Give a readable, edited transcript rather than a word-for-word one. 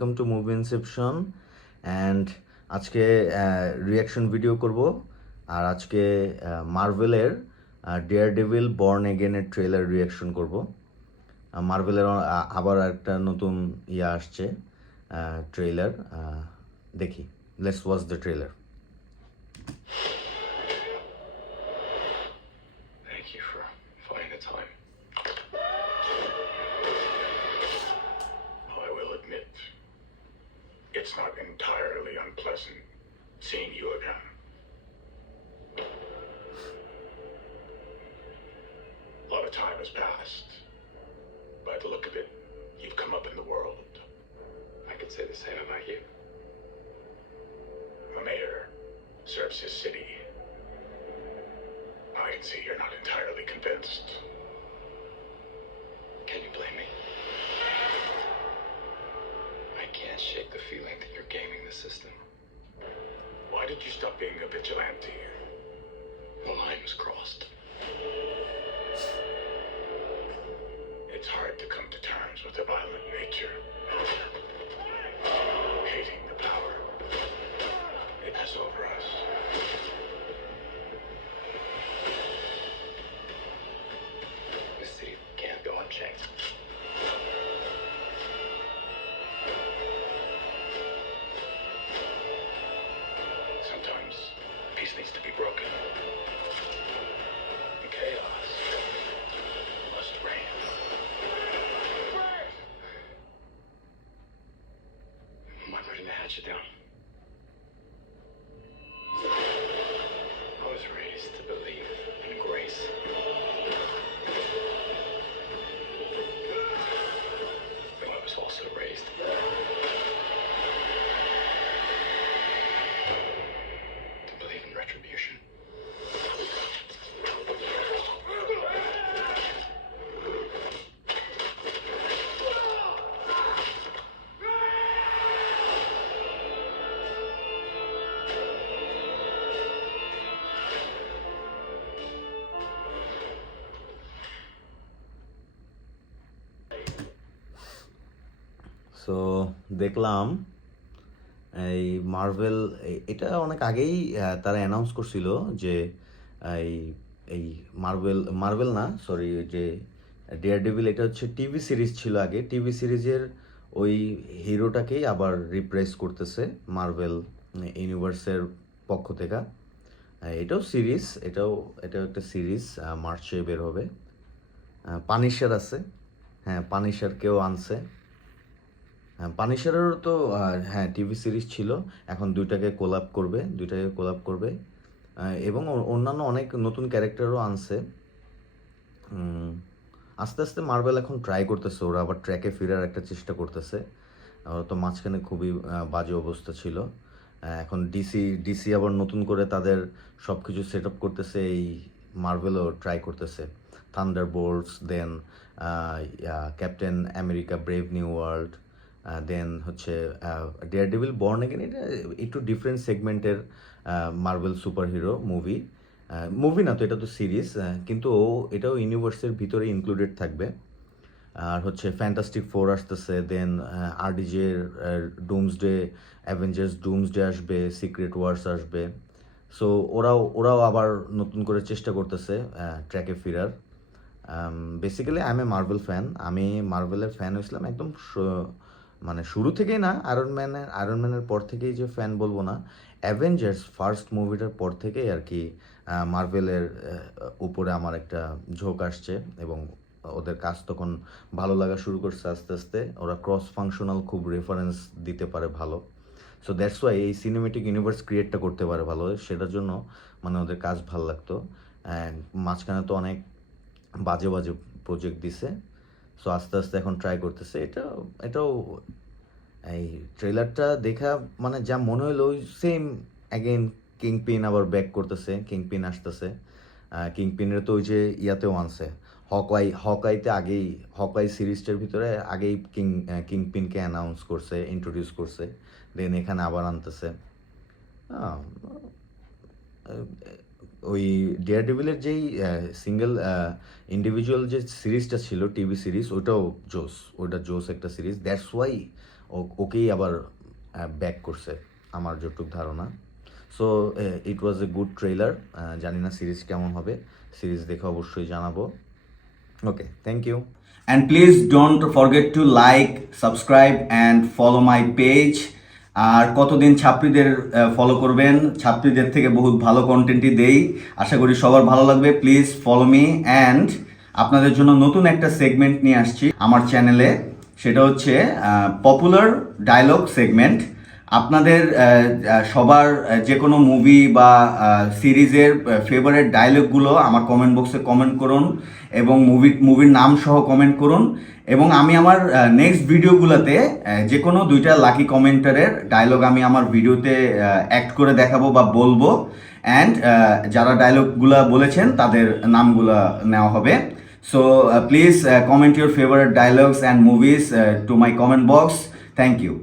Welcome to movie Inception and আজকে reaction video করব। আর আজকে মার্ভেলের ডেয়ার ডেভিল বর্ন এগেনের ট্রেলার রিয়াকশন করব। মার্ভেলের আবার একটা নতুন আসছে ট্রেলার, দেখি। Let's watch the trailer. Thank you for finding the time. I will admit, it's not entirely unpleasant seeing you again. A lot of time has passed. By the look of it, you've come up in the world. I could say the same about you. The mayor serves his city. I can see you're not entirely convinced. Can you blame me? I can't shake the feeling that you're gaming the system. Why did you stop being a vigilante? The line was crossed. It's hard to come to terms with a violent nature. Hating the power it has over us. This city can't go unchecked. Sometimes peace needs to be broken. And chaos must reign. I'm ready to hatch it down. I was raised to believe in grace. But I was also raised to believe in retribution. So দেখলাম এই Marvel, এটা অনেক আগেই তারা announce করছিল যে এই এই মার্ভেল না, সরি, যে ডেয়ার ডেভিল, এটা হচ্ছে টিভি সিরিজ ছিল আগে। টিভি সিরিজের ওই হিরোটাকেই আবার রিপ্লেস করতেছে মার্ভেল ইউনিভার্সের পক্ষ থেকে। এটাও সিরিজ, এটাও একটা সিরিজ, মার্চে বের হবে। পানিশার আছে, হ্যাঁ, পানিশারকেও আনছে। হ্যাঁ, পানিশারেরও তো হ্যাঁ টিভি সিরিজ ছিল, এখন দুইটাকে কোলাপ করবে এবং অন্যান্য অনেক নতুন ক্যারেক্টারও আনছে। আস্তে আস্তে মার্বেল এখন ট্রাই করতেছে, ওরা আবার ট্র্যাকে ফেরার একটা চেষ্টা করতেছে। ওরা তো মাঝখানে খুবই বাজে অবস্থা ছিল। এখন ডিসি আবার নতুন করে তাদের সব কিছু সেট আপ করতেছে, এই মার্ভেলও ট্রাই করতেছে। Thunderbolts, then captain America brave new world, then হচ্ছে ডেয়ার ডেভিল বর্ন এগেন। এটা একটু ডিফারেন্ট সেগমেন্টের মার্ভেল সুপার হিরো মুভি না তো, এটা তো সিরিজ, কিন্তু এটাও ইউনিভার্সের ভিতরে ইনক্লুডেড থাকবে। আর হচ্ছে ফ্যান্টাস্টিক ফোর আসতেছে, দেন আরডিজের ডুমসডে, অ্যাভেঞ্জার্স ডুমসডে আসবে, সিক্রেট ওয়ার্স আসবে। সো ওরাও আবার নতুন করে চেষ্টা করতেছে ট্র্যাকে ফেরার। Basically I M A Marvel fan. আমি মার্ভেলের ফ্যান হয়েছিলাম একদম মানে শুরু থেকেই না, আয়রন ম্যানের পর থেকেই যে ফ্যান বলবো না, অ্যাভেঞ্জার্স ফার্স্ট মুভিটার পর থেকেই আর কি মার্ভেলের উপরে আমার একটা ঝোঁক আসছে এবং ওদের কাজ তখন ভালো লাগা শুরু করছে আস্তে আস্তে। ওরা ক্রস ফাংশনাল খুব রেফারেন্স দিতে পারে ভালো। সো দ্যাটস ওয়াই এই সিনেমেটিক ইউনিভার্স ক্রিয়েটটা করতে পারে ভালো, সেটার জন্য মানে ওদের কাজ ভালো লাগতো। মাঝখানে তো অনেক বাজে বাজে প্রজেক্ট দিছে। সো আস্তে আস্তে এখন ট্রাই করতেছে। এটাও এই ট্রেলারটা দেখা মানে যা মনে হলো ওই সেম অ্যাগেন কিংপিন আবার ব্যাক করতেছে, কিংপিন আসতেছে। কিংপিনের তো ওই যে ইয়াতেও আনছে, হকাইতে আগেই, হকাই সিরিজটার ভিতরে আগেই কিংপিনকে অ্যানাউন্স করছে, ইন্ট্রোডিউস করছে, দেন এখানে আবার আনতেছে। ওই ডেয়ার ডেভিলের যেই সিঙ্গেল ইন্ডিভিজুয়াল যে সিরিজটা ছিল টিভি সিরিজ, ওইটা জোস একটা সিরিজ। দ্যাটস ওয়াই ওকেই আবার ব্যাক করছে আমার যতটুক ধারণা। So it was a good trailer. জানি না সিরিজ কেমন হবে, সিরিজ দেখে অবশ্যই জানাবো। Okay, thank you. And please don't forget to like, subscribe and follow my page. আর কতদিন ছাত্রীদের ফলো করবেন, ছাত্রীদের থেকে বহুত ভালো কন্টেন্টই দেই, আশা করি সবার ভালো লাগবে। Please follow me. অ্যান্ড আপনাদের জন্য নতুন একটা সেগমেন্ট নিয়ে আসছি আমার চ্যানেলে, সেটা হচ্ছে পপুলার ডায়লগ সেগমেন্ট। আপনাদের সবার যে কোনো মুভি বা সিরিজের ফেভারিট ডায়লগগুলো আমার কমেন্ট বক্সে কমেন্ট করুন এবং মুভির নাম সহ কমেন্ট করুন, এবং আমি আমার নেক্সট ভিডিওগুলোতে যে কোনো 2টা লাকি কমেন্টারের ডায়লগ আমি আমার ভিডিওতে অ্যাক্ট করে দেখাবো বা বলবো। অ্যান্ড যারা ডায়লগগুলো বলেছেন তাদের নামগুলো নেওয়া হবে। So please comment your favourite dialogues and movies to my comment box. Thank you.